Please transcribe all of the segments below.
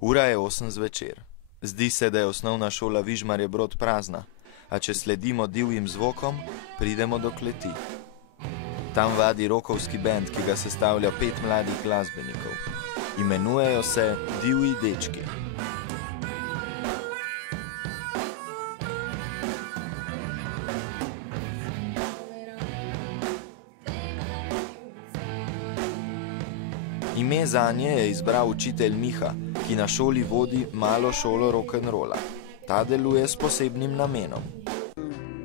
Ura je 8 zvečer. Zdi se, da je osnovna šola Vižmarje Brod prazna, a če sledimo divjim zvokom, pridemo do kleti. Tam vadi rokovski bend, ki ga sestavlja 5 mladih glasbenikov. Imenujejo se Divji dečki. Ime zanje je izbral učitelj Miha, ki na šoli vodi malo šolo rock'n'rolla. Ta deluje s posebnim namenom.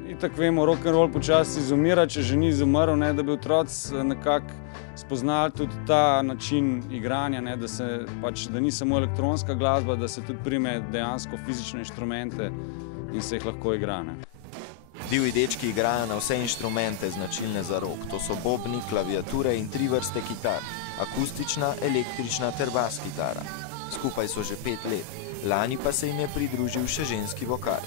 Itak vemo, rock'n'roll počasi izumira, če že ni izumrl, da bi otroci nekako spoznali tudi ta način igranja, da ni samo elektronska glasba, da se tudi prime dejansko fizične inštrumente in se jih lahko igra. Divji dečki igrajo na vse inštrumente značilne za rock. To so bobni, klaviature in 3 vrste kitar. Akustična, električna ter bas kitara. Skupaj so že 5 let. Lani pa se jim je pridružil še ženski vokal.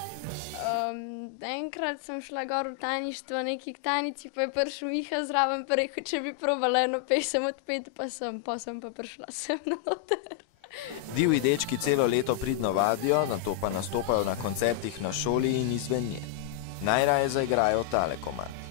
Enkrat sem šla gor v tajništvo neki k tajnici, pa je prišel Miha zraven pa rekel, če bi probala eno pesem odpeti, pa sem pa prišla sem noter. Divji dečki celo leto pridno vadijo, nato pa nastopajo na koncertih na šoli in izven nje. Najraje zaigrajo tale komad.